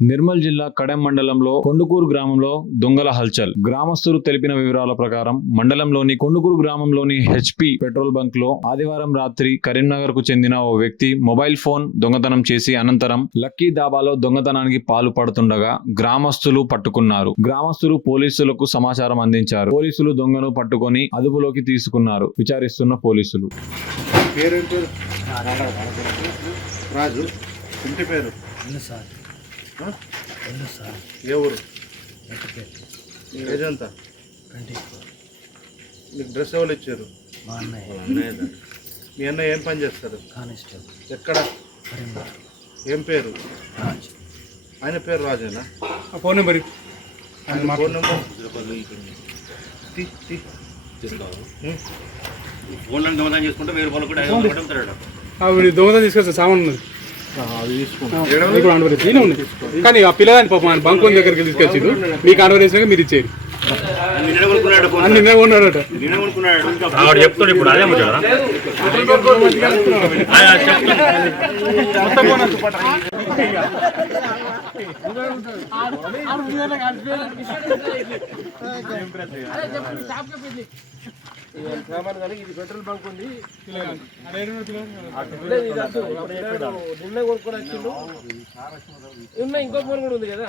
నిర్మల్ జిల్లా కడెం మండలంలో కొండుకూరు గ్రామంలో దొంగల హల్చల్. గ్రామస్తులు తెలిపిన వివరాల ప్రకారం మండలంలోని కొండుకూరు గ్రామంలోని హెచ్పి పెట్రోల్ బంక్ లో ఆదివారం రాత్రి కరీంనగర్ కు చెందిన ఓ వ్యక్తి మొబైల్ ఫోన్ దొంగతనం చేసి అనంతరం లక్కీ దాబాలో దొంగతనానికి పాల్పడుతుండగా గ్రామస్తులు పట్టుకున్నారు. గ్రామస్తులు పోలీసులకు సమాచారం అందించారు. పోలీసులు దొంగను పట్టుకొని అదుపులోకి తీసుకున్నారు. విచారిస్తున్న పోలీసులు. రాజు ఇంటి పేరు ఏ ఊరు? ఏజ్ ఎంత? మీకు డ్రెస్ ఎవరు ఇచ్చారు? మీ అన్న ఏం పని చేస్తారు? ఎక్కడ? ఏం పేరు? ఆయన పేరు రాజేనా? ఫోన్ నెంబర్ ఫోన్ నెంబర్ ఫోన్లను దొంగతనం చేసుకుంటే 1000 రూపాయలు కూడా 500 రూపాయలు అమ్ముతాడు. దొంగతనం తీసుకొస్తా సామాన్ ఉన్నది అది తీసుకుంటాం. కానీ ఆ పిల్లగాని పాపం ఆయన బంక్ దగ్గరికి తీసుకొచ్చిండు. మీకు ఆనవరేసినాక మీరు ఇచ్చేది నిన్న కొనుక్కున్నాడు ఫోన్. నిన్న కొన్నాడట. నిన్న కొనుక్కున్నాడు. ఆవిడ చెప్తాడు ఇప్పుడు అదే ముచ్చారా? ఇది పెట్రోల్ బంక్ ఉంది. నిన్న కొనుక్కొని వచ్చిండు. ఇంకో ఫోన్ కూడా ఉంది కదా.